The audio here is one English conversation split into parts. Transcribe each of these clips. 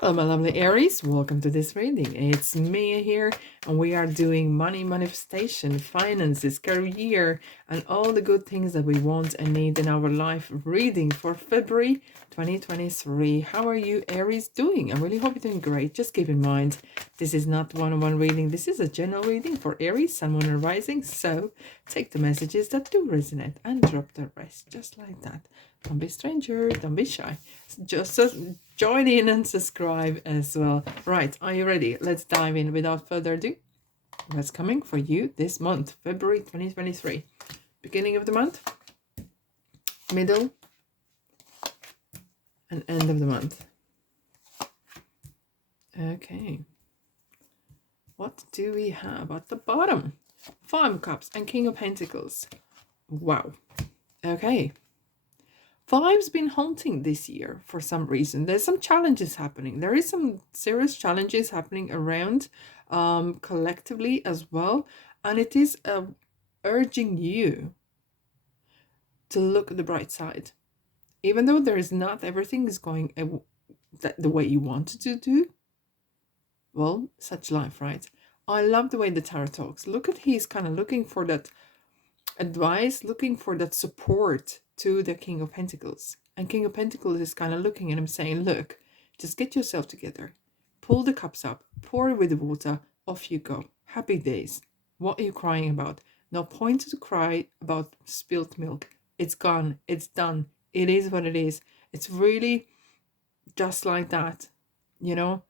Hello, my lovely Aries. Welcome to this reading. It's Mia here, and we are doing money manifestation, finances, career, and all the good things that we want and need in our life. Reading for February 2023. How are you, Aries, doing? I really hope you're doing great. Just keep in mind, this is not one-on-one reading. This is a general reading for Aries, Sun, Moon, and Rising. So take the messages that do resonate and drop the rest, just like that. Don't be stranger. Don't be shy. Just join in and subscribe as well. Right, are you ready? Let's dive in without further ado. What's coming for you this month, February 2023? Beginning of the month, middle, and end of the month. Okay. What do we have at the bottom? Five of Cups and King of Pentacles. Wow. Okay. Five's been haunting this year for some reason. There's some challenges happening. There is some serious challenges happening around collectively as well. And it is urging you to look at the bright side. Even though there is not everything is going the way you want it to do. Well, such life, right? I love the way the tarot talks. Look at he's kind of looking for that advice, looking for that support to the King of Pentacles. And King of Pentacles is kind of looking at him saying, look, just get yourself together. Pull the cups up, pour it with the water, off you go. Happy days. What are you crying about? No point to cry about spilt milk. It's gone. It's done. It is what it is. It's really just like that, you know?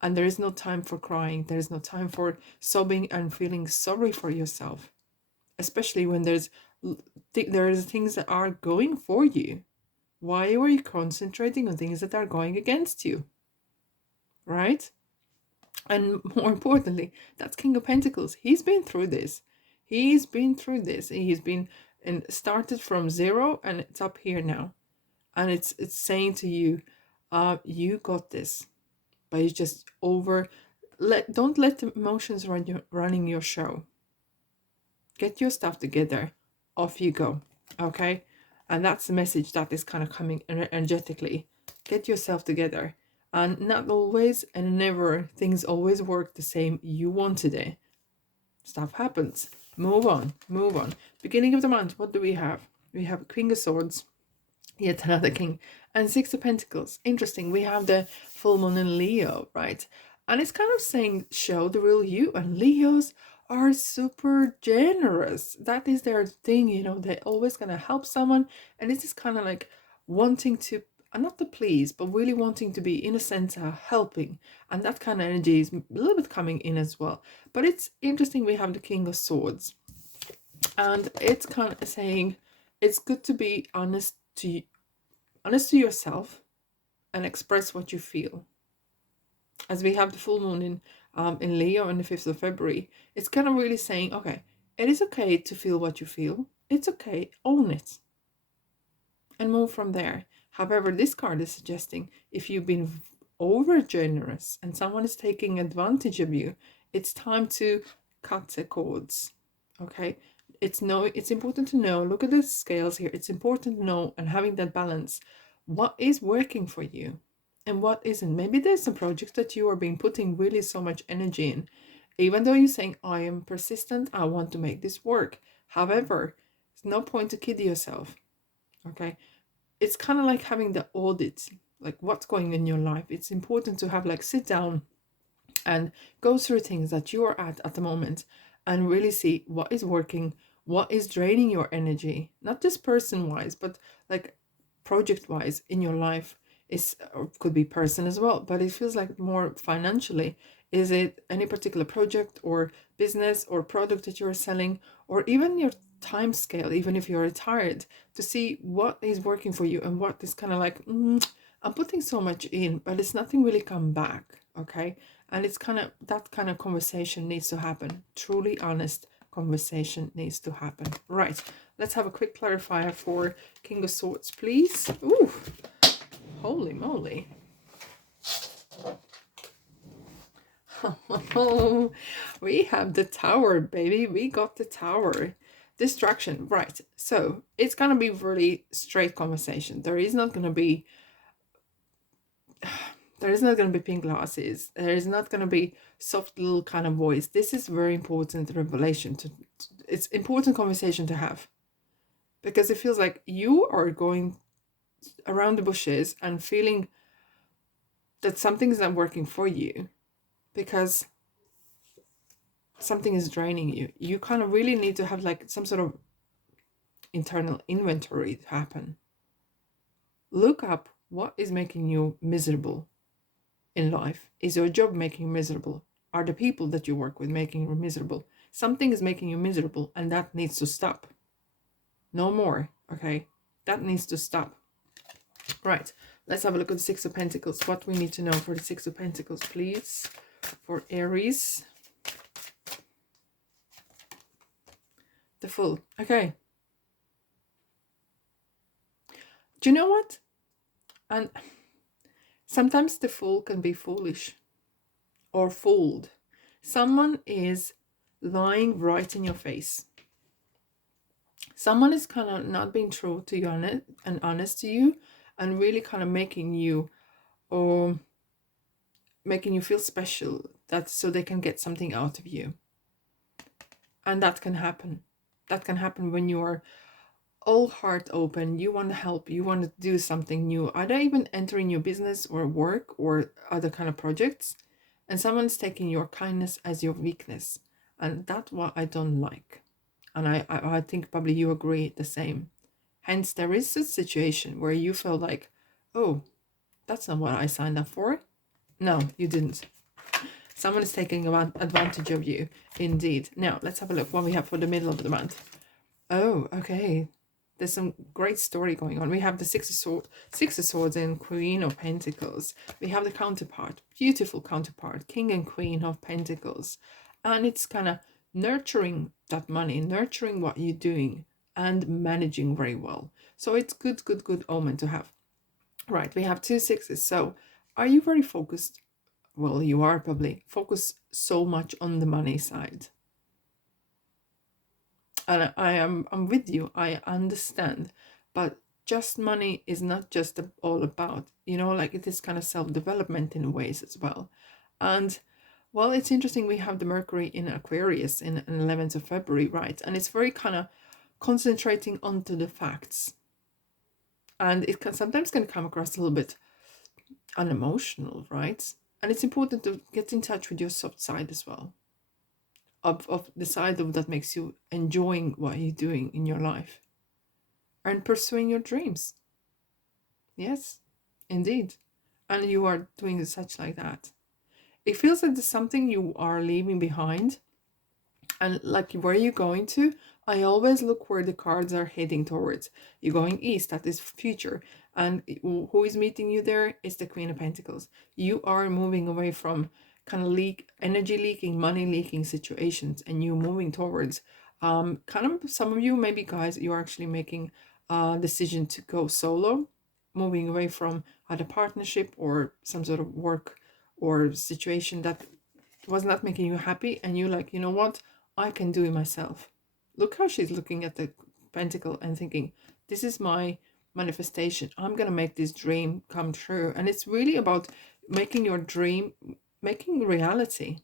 And there is no time for crying. There is no time for sobbing and feeling sorry for yourself. Especially when there's things that are going for you. Why are you concentrating on things that are going against you? Right? And more importantly, that's King of Pentacles. He's been through this. He's been through this. He's been and started from zero and it's up here now. And it's saying to you, you got this. But you just don't let the emotions running your show. Get your stuff together. Off you go. Okay? And that's the message that is kind of coming energetically. Get yourself together. And not always and never things always work the same you wanted it. Stuff happens. Move on. Move on. Beginning of the month, what do we have? We have Queen of Swords. Yet another king. And Six of Pentacles. Interesting. We have the full moon in Leo, right? And it's kind of saying show the real you. And Leos are super generous. That is their thing, you know. They're always going to help someone. And this is kind of like wanting to, not to please, but really wanting to be, in a sense, helping. And that kind of energy is a little bit coming in as well. But it's interesting. We have the King of Swords. And it's kind of saying it's good to be honest to yourself and express what you feel. As we have the full moon in Leo on the 5th of February, it's kind of really saying, okay, it is okay to feel what you feel. It's okay, own it. And move from there. However, this card is suggesting if you've been over generous and someone is taking advantage of you, it's time to cut the cords. Okay? It's important to know, look at the scales here. It's important to know and having that balance. What is working for you and what isn't? Maybe there's some projects that you are being putting really so much energy in. Even though you're saying, I am persistent, I want to make this work. However, there's no point to kid yourself. Okay? It's kind of like having the audit, like what's going on in your life. It's important to have like sit down and go through things that you are at the moment and really see what is working, what is draining your energy, not just person-wise, but like project-wise in your life. Or could be person as well, but it feels like more financially. Is it any particular project or business or product that you're selling, or even your time scale, even if you're retired, to see what is working for you and what is kind of like, I'm putting so much in, but it's nothing really come back, okay? And it's kind of, that kind of conversation needs to happen. Truly honest conversation needs to happen. Right, let's have a quick clarifier for King of Swords, please. Ooh, holy moly. Oh, we have the Tower, baby. We got the Tower. Distraction, right. So it's going to be really straight conversation. There is not going to be There is not going to be pink glasses. There is not going to be soft little kind of voice. This is very important revelation. It's important conversation to have. Because it feels like you are going around the bushes and feeling that something is not working for you because something is draining you. You kind of really need to have like some sort of internal inventory to happen. Look up what is making you miserable in life. Is your job making you miserable? Are the people that you work with making you miserable? Something is making you miserable, and that needs to stop. No more, okay? That needs to stop. Right, let's have a look at the Six of Pentacles. What we need to know for the Six of Pentacles, please, for Aries. The Fool. Okay. Do you know what? And sometimes the Fool can be foolish or fooled. Someone is lying right in your face. Someone is kind of not being true to you and honest to you, and really kind of making you feel special, that so they can get something out of you. And that can happen. That can happen when you are all heart open. You want to help. You want to do something new, either even entering your business or work or other kind of projects. And someone's taking your kindness as your weakness. And that's what I don't like. And I think probably you agree the same. Hence, there is a situation where you feel like, oh, that's not what I signed up for. No, you didn't. Someone is taking advantage of you, indeed. Now, let's have a look what we have for the middle of the month. Oh, okay. There's some great story going on. We have the Six of Swords and Queen of Pentacles. We have the counterpart, beautiful counterpart, King and Queen of Pentacles. And it's kind of nurturing that money, nurturing what you're doing, and managing very well. So it's good omen to have. Right, we have 2 sixes. So are you very focused? Well, you are probably focused so much on the money side. And I'm with you. I understand. But just money is not just all about, like it is kind of self-development in ways as well. And well, it's interesting. We have the Mercury in Aquarius in 11th of February, right? And it's very kind of concentrating onto the facts. And it can sometimes come across a little bit unemotional, right? And it's important to get in touch with your soft side as well. Of the side that makes you enjoying what you're doing in your life. And pursuing your dreams. Yes, indeed. And you are doing such like that. It feels like there's something you are leaving behind. And like, where are you going to? I always look where the cards are heading towards. You're going east, that is future. And who is meeting you there is the Queen of Pentacles. You are moving away from kind of energy leaking, money leaking situations, and you're moving towards kind of, some of you, maybe guys, you're actually making a decision to go solo, moving away from either partnership or some sort of work or situation that was not making you happy, and you're like, you know what, I can do it myself. Look how she's looking at the pentacle and thinking, this is my manifestation. I'm going to make this dream come true. And it's really about making your dream, making reality.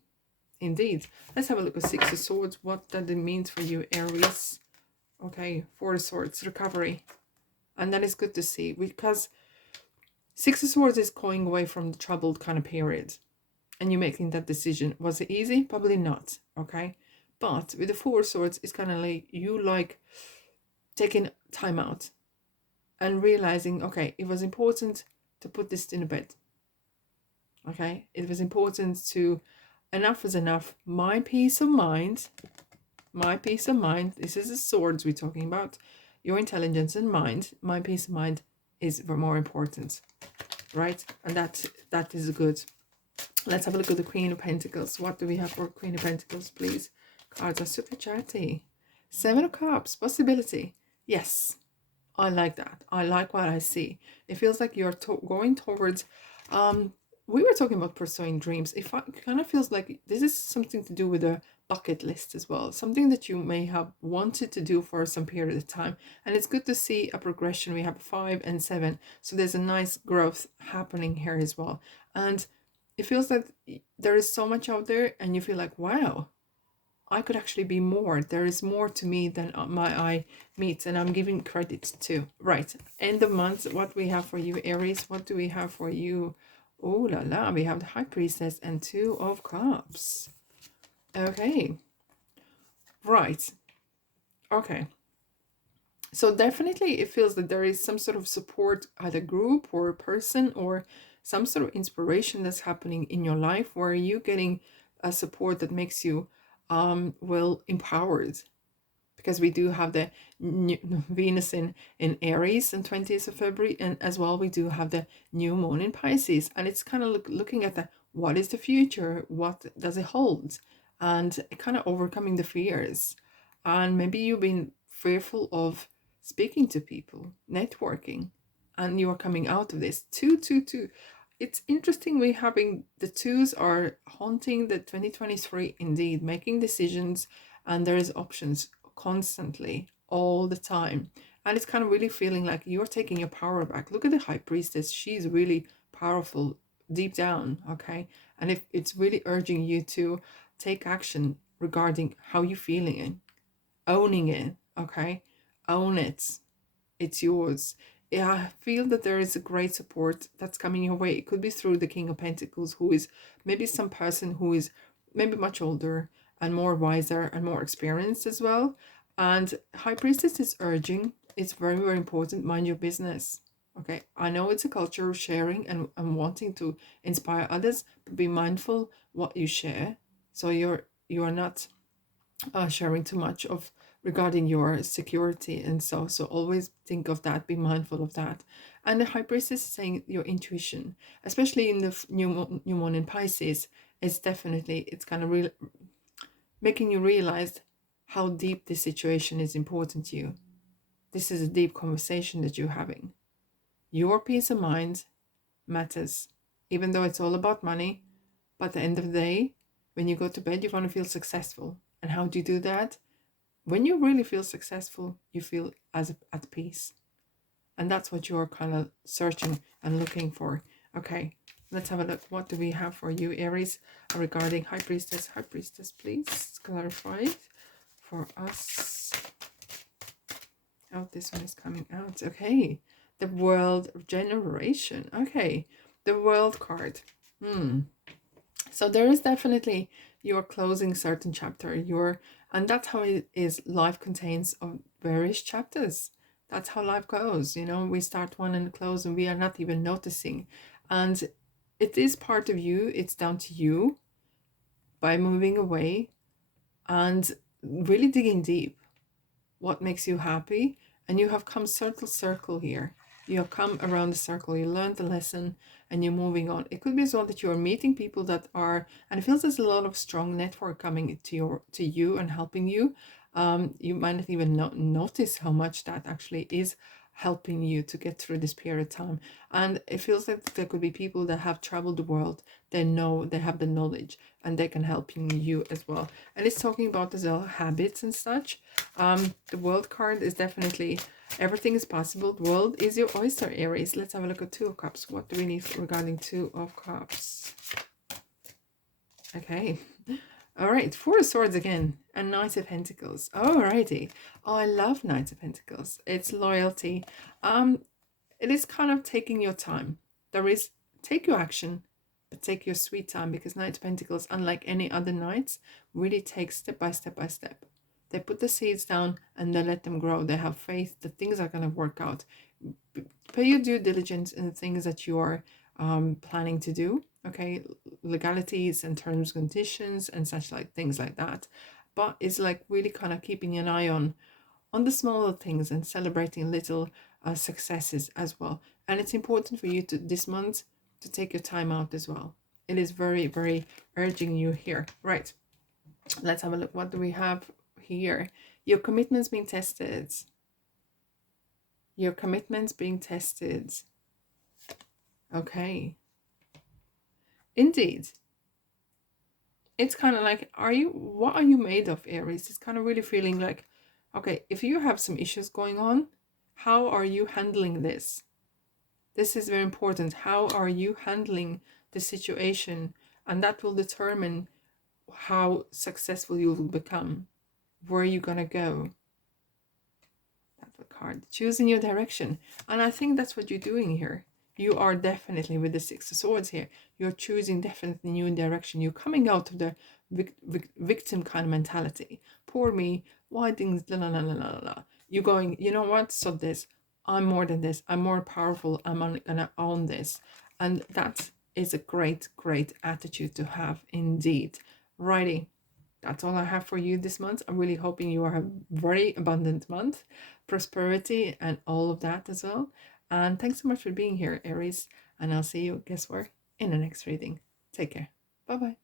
Indeed. Let's have a look at Six of Swords. What that means for you, Aries. Okay, Four of Swords, recovery. And that is good to see, because Six of Swords is going away from the troubled kind of period. And you're making that decision. Was it easy? Probably not. Okay. But with the Four of Swords, it's kind of like you like taking time out and realizing, okay, it was important to put this in a bed. Okay. It was important to, enough is enough. My peace of mind, this is the swords we're talking about. Your intelligence and mind, my peace of mind is more important. Right. And that is good. Let's have a look at the Queen of Pentacles. What do we have for Queen of Pentacles, please? Cards are super chatty. Seven of Cups, possibility. Yes, I like that. I like what I see. It feels like you're going towards, we were talking about pursuing dreams. It kind of feels like this is something to do with the bucket list as well, something that you may have wanted to do for some period of time. And it's good to see a progression. We have 5 and 7, so there's a nice growth happening here as well. And it feels like there is so much out there, and you feel like, wow, I could actually be more. There is more to me than my eye meets, and I'm giving credit to. Right, end of month, what we have for you, Aries? What do we have for you? Oh la la, we have the High Priestess and 2 of Cups. Okay, right. Okay, so definitely it feels that there is some sort of support, either group or person or some sort of inspiration that's happening in your life, where you're getting a support that makes you well empowered, because we do have the Venus in Aries on 20th of February, and as well we do have the new moon in Pisces, and it's kind of looking at the what is the future, what does it hold, and kind of overcoming the fears. And maybe you've been fearful of speaking to people, networking, and you are coming out of this. 222. It's interesting, we having the 2s are haunting the 2023 indeed, making decisions, and there is options constantly all the time. And it's kind of really feeling like you're taking your power back. Look at the High Priestess. She's really powerful deep down, okay? And if it's really urging you to take action regarding how you're feeling it, owning it, okay? Own it. It's yours. Yeah, I feel that there is a great support that's coming your way. It could be through the King of Pentacles, who is maybe some person who is maybe much older and more wiser and more experienced as well. And High Priestess is urging, it's very, very important, mind your business. Okay, I know it's a culture of sharing and wanting to inspire others, but be mindful what you share. So you are not sharing too much of regarding your security, and so always think of that, be mindful of that. And the High Priestess is saying your intuition, especially in the new moon in Pisces, is definitely, it's kind of real making you realize how deep this situation is important to you. This is a deep conversation that you're having. Your peace of mind matters, even though it's all about money. But at the end of the day, when you go to bed, you want to feel successful. And how do you do that? When you really feel successful, you feel at peace. And that's what you're kind of searching and looking for. Okay, let's have a look. What do we have for you, Aries, regarding High Priestess? High Priestess, please clarify it for us. Oh, this one is coming out. Okay, the World Generation. Okay, the World card. So there is definitely, you're closing certain chapter. And that's how it is. Life contains of various chapters. That's how life goes. You know, we start one and close, and we are not even noticing. And it is part of you. It's down to you, by moving away and really digging deep. What makes you happy? And you have come circle here. You have come around the circle. You learned the lesson, and you're moving on. It could be as well that you are meeting people that are, and it feels there's a lot of strong network coming to you and helping you. You might not even notice how much that actually is helping you to get through this period of time. And it feels like there could be people that have traveled the world. They know, they have the knowledge, and they can help you as well. And it's talking about as well habits and such. The World card is definitely, everything is possible. The world is your oyster, Aries. Let's have a look at 2 of Cups. What do we need regarding 2 of Cups? Okay. All right. 4 of Swords again. And Knight of Pentacles. Alrighty. Oh, I love Knight of Pentacles. It's loyalty. It is kind of taking your time. Take your action, but take your sweet time, because Knight of Pentacles, unlike any other knights, really takes step by step by step. They put the seeds down and they let them grow. They have faith that things are going to work out. Pay your due diligence in the things that you are planning to do. Okay, legalities and terms, conditions, and such like things like that. But it's like really kind of keeping an eye on the smaller things and celebrating little successes as well. And it's important for you to this month to take your time out as well. It is very, very urging you here. Right. Let's have a look. What do we have here? Your commitment's being tested. Your commitment's being tested. Okay. Indeed. it's kind of like, what are you made of, Aries? It's kind of really feeling like, okay, if you have some issues going on, how are you handling this? This is very important. How are you handling the situation? And that will determine how successful you will become. Where are you going to go? That's the card. Choosing your direction. And I think that's what you're doing here. You are definitely, with the Six of Swords here, you're choosing definitely new direction. You're coming out of the victim kind of mentality. Poor me, why things, la la la la la la. You're going, you know what, so this, I'm more than this, I'm more powerful, I'm gonna own this. And that is a great, great attitude to have indeed. Righty, that's all I have for you this month. I'm really hoping you have a very abundant month, prosperity and all of that as well. And thanks so much for being here, Aries. And I'll see you, guess where, in the next reading. Take care. Bye bye.